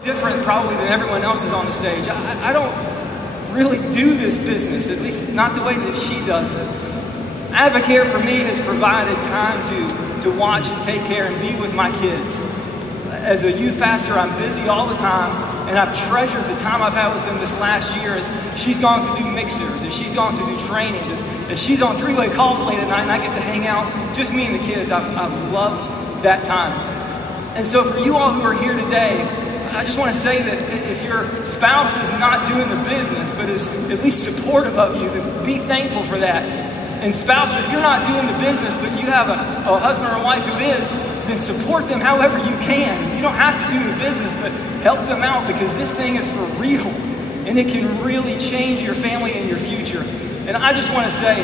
Different probably than everyone else is on the stage. I don't really do this business, at least not the way that she does it. Advocare for me has provided time to watch and take care and be with my kids. As a youth pastor, I'm busy all the time, and I've treasured the time I've had with them this last year as she's gone to do mixers, as she's gone to do trainings, as she's on three-way calls late at night and I get to hang out, just me and the kids. I've loved that time. And so for you all who are here today, I just want to say that if your spouse is not doing the business, but is at least supportive of you, then be thankful for that. And spouse, if you're not doing the business, but you have a husband or wife who is, then support them however you can. You don't have to do the business, but help them out, because this thing is for real. And it can really change your family and your future. And I just want to say,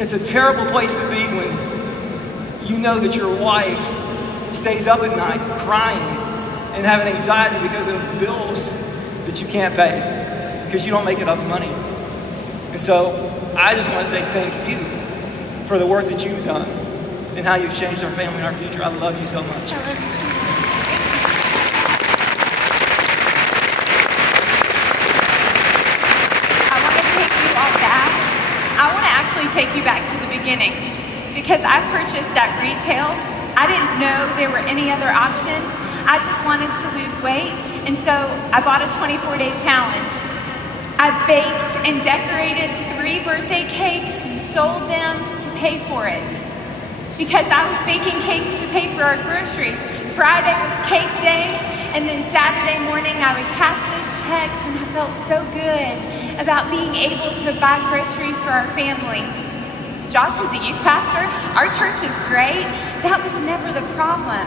it's a terrible place to be when you know that your wife stays up at night crying and having anxiety because of bills that you can't pay because you don't make enough money. And so I just want to say thank you for the work that you've done and how you've changed our family and our future. I love you so much. I want to take you all back. I want to actually take you back to the beginning, because I purchased at retail. I didn't know there were any other options. I just wanted to lose weight, and so I bought a 24-day challenge. I baked and decorated 3 birthday cakes and sold them to pay for it, because I was baking cakes to pay for our groceries. Friday was cake day, and then Saturday morning I would cash those checks, and I felt so good about being able to buy groceries for our family. Josh is a youth pastor. Our church is great. That was never the problem.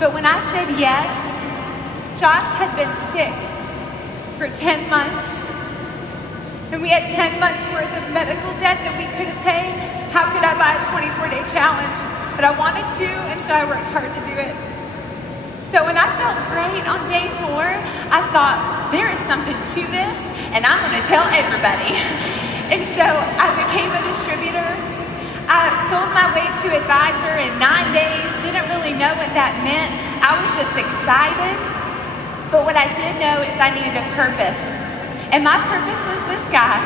But when I said yes, Josh had been sick for 10 months. And we had 10 months worth of medical debt that we couldn't pay. How could I buy a 24-day challenge? But I wanted to, and so I worked hard to do it. So when I felt great on day 4, I thought, there is something to this, and I'm gonna tell everybody. And so I became a distributor. I sold my way to advisor in 9 days, didn't really know what that meant. I was just excited. But what I did know is I needed a purpose. And my purpose was this guy.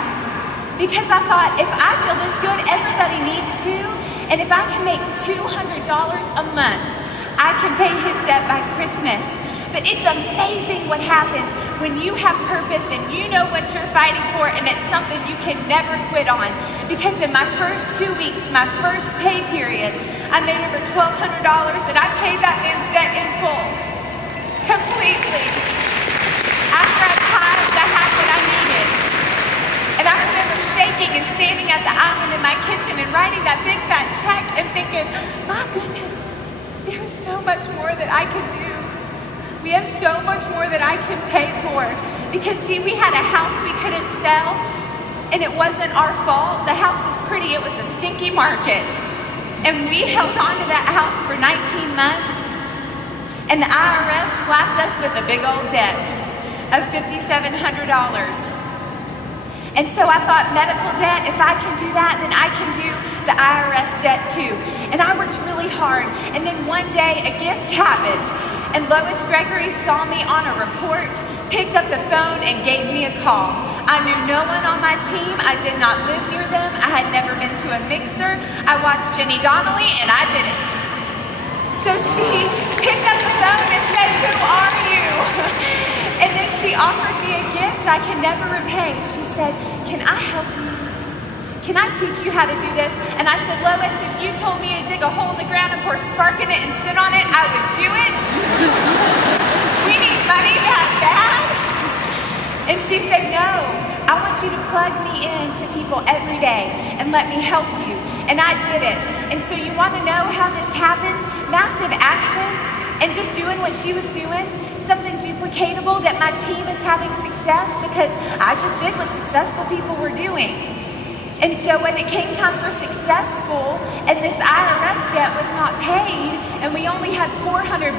Because I thought, if I feel this good, everybody needs to. And if I can make $200 a month, I can pay his debt by Christmas. But it's amazing what happens when you have purpose and you know what you're fighting for, and it's something you can never quit on. Because in my first 2 weeks, my first pay period, I made over $1,200, and I paid that man's debt in full. Completely. After I tithed, I had what I needed. And I remember shaking and standing at the island in my kitchen and writing that big fat check and thinking, my goodness, there's so much more that I can do. We have so much more that I can pay for. Because see, we had a house we couldn't sell, and it wasn't our fault. The house was pretty, it was a stinky market. And we held on to that house for 19 months, and the IRS slapped us with a big old debt of $5,700. And so I thought, medical debt, if I can do that, then I can do the IRS debt too. And I worked really hard, and then one day a gift happened. And Lois Gregory saw me on a report, picked up the phone, and gave me a call. I knew no one on my team. I did not live near them. I had never been to a mixer. I watched Jenny Donnelly, and I didn't. So she picked up the phone and said, who are you? And then she offered me a gift I can never repay. She said, can I help you? Can I teach you how to do this? And I said, Lois, if you told me to dig a hole in the ground and pour spark in it and sit on it, I would do it. We need money that bad. And she said, no, I want you to plug me in to people every day and let me help you. And I did it. And so you want to know how this happens? Massive action and just doing what she was doing. Something duplicatable that my team is having success, because I just did what successful people were doing. And so when it came time for success school and this IRS debt was not paid and we only had $400,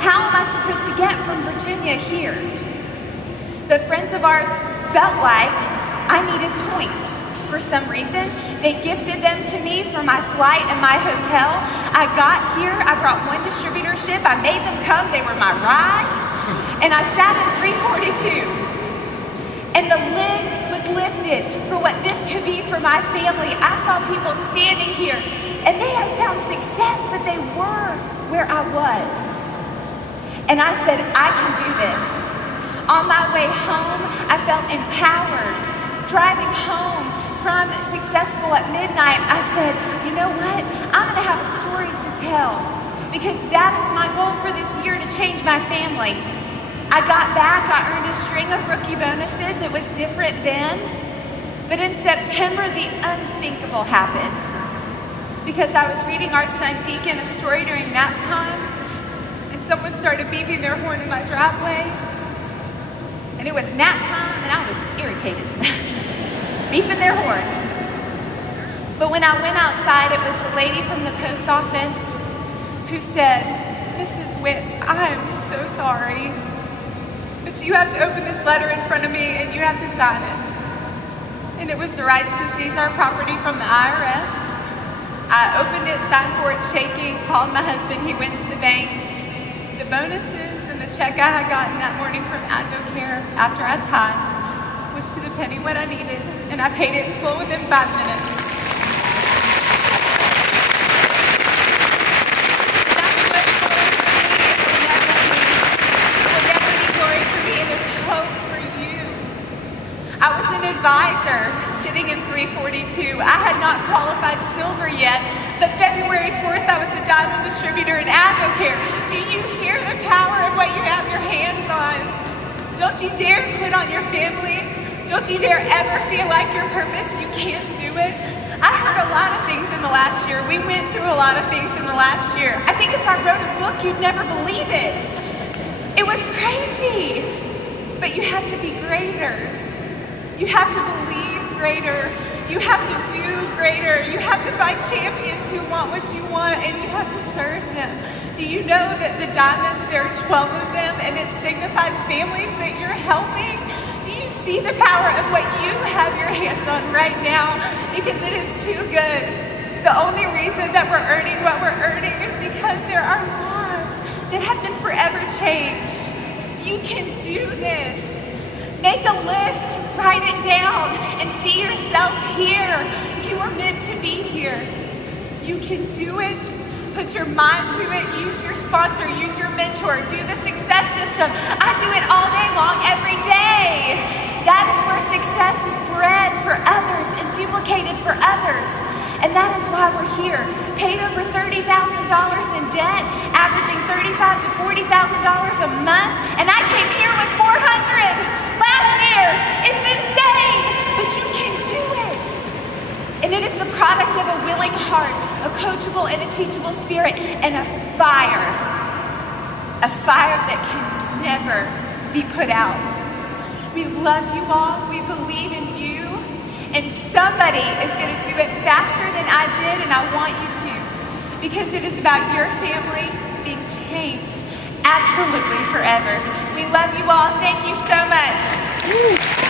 how am I supposed to get from Virginia here? The friends of ours felt like I needed points. for some reason. They gifted them to me for my flight and my hotel. I got here, I brought one distributorship, I made them come, they were my ride, and I sat in 342. And the lid was lifted for what this could be for my family. I saw people standing here, and they had found success, but they were where I was. And I said, I can do this. On my way home, I felt empowered. Driving home from Successful at midnight, I said, you know what? I'm gonna have a story to tell, because that is my goal for this year, to change my family. I got back, I earned a string of rookie bonuses. It was different then. But in September, the unthinkable happened. Because I was reading our son Deacon a story during nap time, and someone started beeping their horn in my driveway. And it was nap time, and I was irritated. Beeping their horn. But when I went outside, it was the lady from the post office who said, Mrs. Witt, I am so sorry, but you have to open this letter in front of me and you have to sign it. And it was the rights to seize our property from the IRS. I opened it, signed for it, shaking, called my husband, he went to the bank. The bonuses and the check I had gotten that morning from Advocare after I tied was to the penny what I needed, and I paid it in full within 5 minutes. I was an advisor sitting in 342. I had not qualified silver yet, but February 4th, I was a diamond distributor in Advocare. Do you hear the power of what you have your hands on? Don't you dare quit on your family. Don't you dare ever feel like your purpose, you can't do it. I heard a lot of things in the last year. We went through a lot of things in the last year. I think if I wrote a book, you'd never believe it. It was crazy, but you have to be greater. You have to believe greater. You have to do greater. You have to find champions who want what you want, and you have to serve them. Do you know that the diamonds, there are 12 of them, and it signifies families that you're helping? Do you see the power of what you have your hands on right now? Because it is too good. The only reason that we're earning what we're earning is because there are lives that have been forever changed. You can do this. Make a list, write it down, and see yourself here. You are meant to be here. You can do it. Put your mind to it. Use your sponsor. Use your mentor. Do the success system. I do it all day long, every day. That is where success is bred for others and duplicated for others. And that is why we're here. Paid over $30,000 in debt, averaging $35,000 to $40,000 a month, and I came here with $400 last year. It's insane, but you can do it. And it is the product of a willing heart, a coachable and a teachable spirit, and a fire that can never be put out. We love you all. We believe in you. And somebody is going to do it faster than I did, and I want you to, because it is about your family being changed absolutely forever. We love you all. Thank you so much.